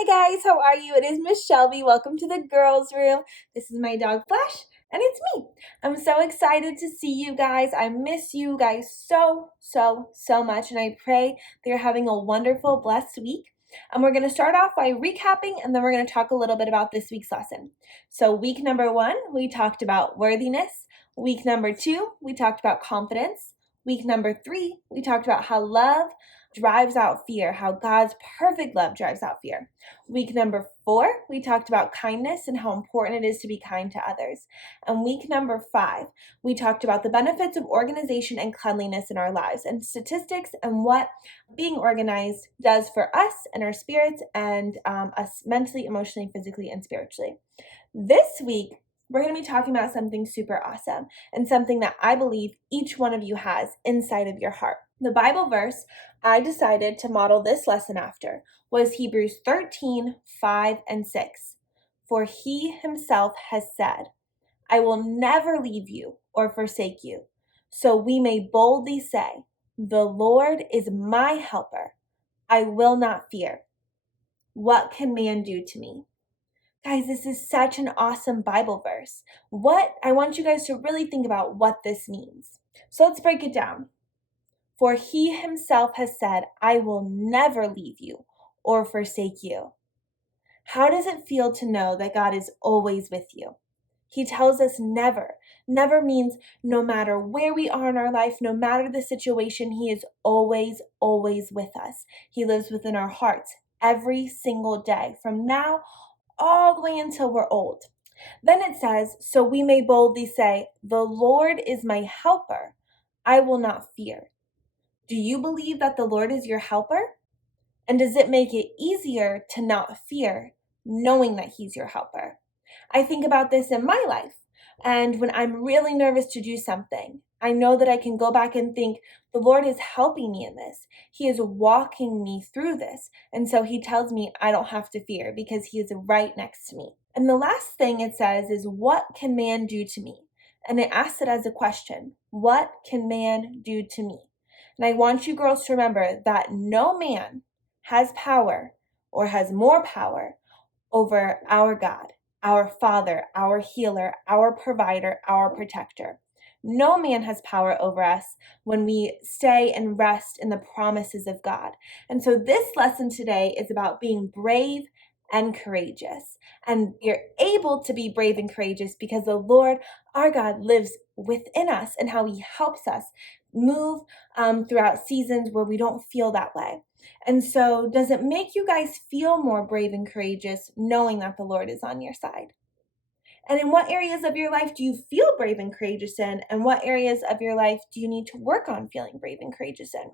Hi guys, how are you? It is Miss Shelby. Welcome to the girls' room. This is my dog Flash, and it's me. I'm so excited to see you guys. I miss you guys so much, and I pray that you're having a wonderful, blessed week. And we're going to start off by recapping, and then we're going to talk a little bit about this week's lesson. So week number 1, we talked about worthiness. Week number 2, we talked about confidence. Week number 3, we talked about how love drives out fear, how God's perfect love drives out fear. Week number 4, we talked about kindness and how important it is to be kind to others. And week number 5, we talked about the benefits of organization and cleanliness in our lives and statistics and what being organized does for us and our spirits and us mentally, emotionally, physically, and spiritually. This week, we're going to be talking about something super awesome and something that I believe each one of you has inside of your heart. The Bible verse I decided to model this lesson after was Hebrews 13, 5, and 6. For he himself has said, I will never leave you or forsake you. So we may boldly say, the Lord is my helper. I will not fear. What can man do to me? Guys, this is such an awesome Bible verse. I want you guys to really think about what this means. So let's break it down. For he himself has said, I will never leave you or forsake you. How does it feel to know that God is always with you? He tells us never. Never means no matter where we are in our life, no matter the situation, he is always with us. He lives within our hearts every single day from now all the way until we're old. Then it says, so we may boldly say, the Lord is my helper. I will not fear. Do you believe that the Lord is your helper? And does it make it easier to not fear knowing that he's your helper? I think about this in my life. And when I'm really nervous to do something, I know that I can go back and think, the Lord is helping me in this. He is walking me through this. And so he tells me I don't have to fear because he is right next to me. And the last thing it says is, what can man do to me? And it asks it as a question. What can man do to me? And I want you girls to remember that no man has power or has more power over our God, our Father, our healer, our provider, our protector. No man has power over us when we stay and rest in the promises of God. And so this lesson today is about being brave and courageous. And you're able to be brave and courageous because the Lord, our God, lives within us and how he helps us move throughout seasons where we don't feel that way. And so does it make you guys feel more brave and courageous knowing that the Lord is on your side? And in what areas of your life do you feel brave and courageous in? And what areas of your life do you need to work on feeling brave and courageous in?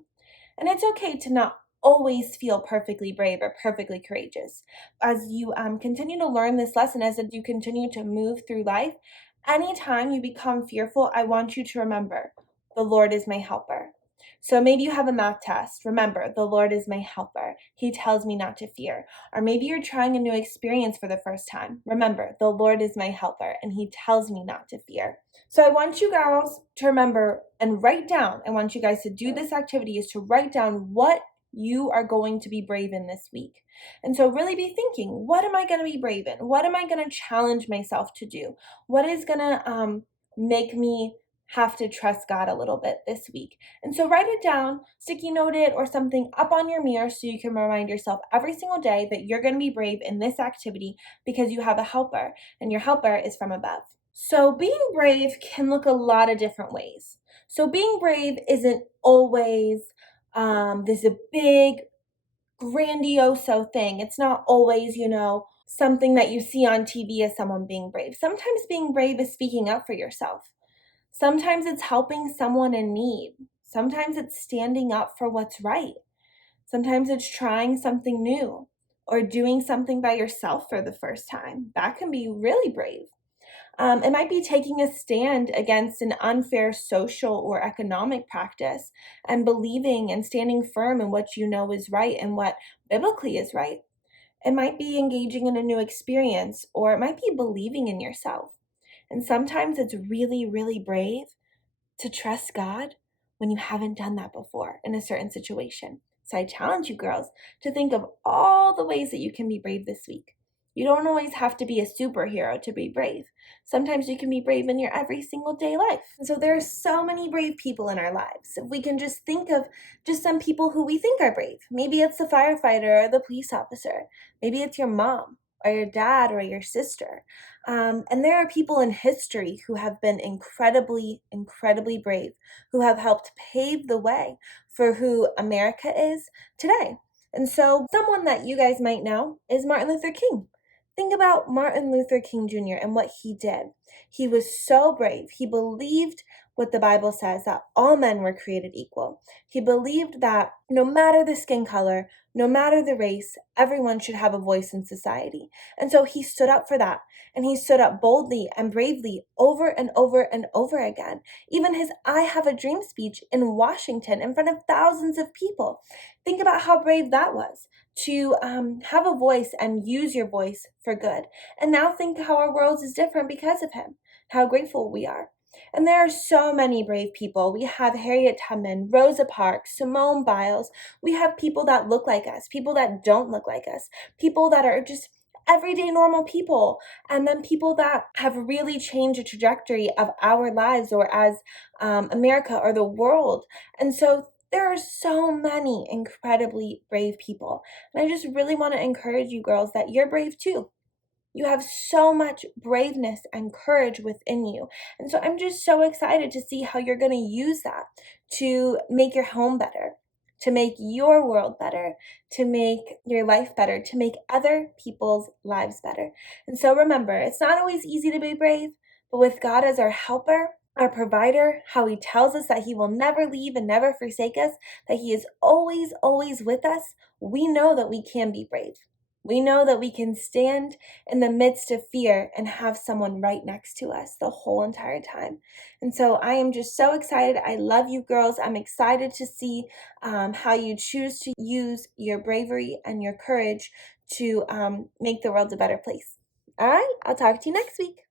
And it's okay to not always feel perfectly brave or perfectly courageous. As you continue to learn this lesson, as you continue to move through life, anytime you become fearful, I want you to remember, the Lord is my helper. So maybe you have a math test. Remember, the Lord is my helper. He tells me not to fear. Or maybe you're trying a new experience for the first time. Remember, the Lord is my helper, and he tells me not to fear. So I want you girls to remember and write down, I want you guys to do this activity is to write down what you are going to be brave in this week. And so really be thinking, what am I going to be brave in? What am I going to challenge myself to do? What is going to make me have to trust God a little bit this week? And so write it down, sticky note it or something up on your mirror so you can remind yourself every single day that you're going to be brave in this activity because you have a helper and your helper is from above. So being brave can look a lot of different ways. So being brave isn't always this a big grandiose thing. It's not always, something that you see on TV as someone being brave. Sometimes being brave is speaking up for yourself. Sometimes it's helping someone in need. Sometimes it's standing up for what's right. Sometimes it's trying something new or doing something by yourself for the first time. That can be really brave. It might be taking a stand against an unfair social or economic practice and believing and standing firm in what you know is right and what biblically is right. It might be engaging in a new experience, or it might be believing in yourself. And sometimes it's really brave to trust God when you haven't done that before in a certain situation. So I challenge you girls to think of all the ways that you can be brave this week. You don't always have to be a superhero to be brave. Sometimes you can be brave in your every single day life. And so there are so many brave people in our lives. If we can just think of just some people who we think are brave. Maybe it's the firefighter or the police officer. Maybe it's your mom or your dad or your sister. And there are people in history who have been incredibly, incredibly brave, who have helped pave the way for who America is today. And so someone that you guys might know is Martin Luther King. Think about Martin Luther King Jr. and what he did. He was so brave. He believed what the Bible says, that all men were created equal. He believed that no matter the skin color, no matter the race, everyone should have a voice in society. And so he stood up for that. And he stood up boldly and bravely over and over and over again. Even his I Have a Dream speech in Washington in front of thousands of people. Think about how brave that was, to have a voice and use your voice for good. And now think how our world is different because of him, how grateful we are. And there are so many brave people. We have Harriet Tubman, Rosa Parks, Simone Biles. We have people that look like us, people that don't look like us, people that are just everyday normal people, and then people that have really changed the trajectory of our lives or as America or the world. And so there are so many incredibly brave people. And I just really want to encourage you girls that you're brave too. You have so much braveness and courage within you. And so I'm just so excited to see how you're going to use that to make your home better, to make your world better, to make your life better, to make other people's lives better. And so remember, it's not always easy to be brave, but with God as our helper, our provider, how he tells us that he will never leave and never forsake us, that he is always, always with us, we know that we can be brave. We know that we can stand in the midst of fear and have someone right next to us the whole entire time. And so I am just so excited. I love you girls. I'm excited to see how you choose to use your bravery and your courage to make the world a better place. All right, I'll talk to you next week.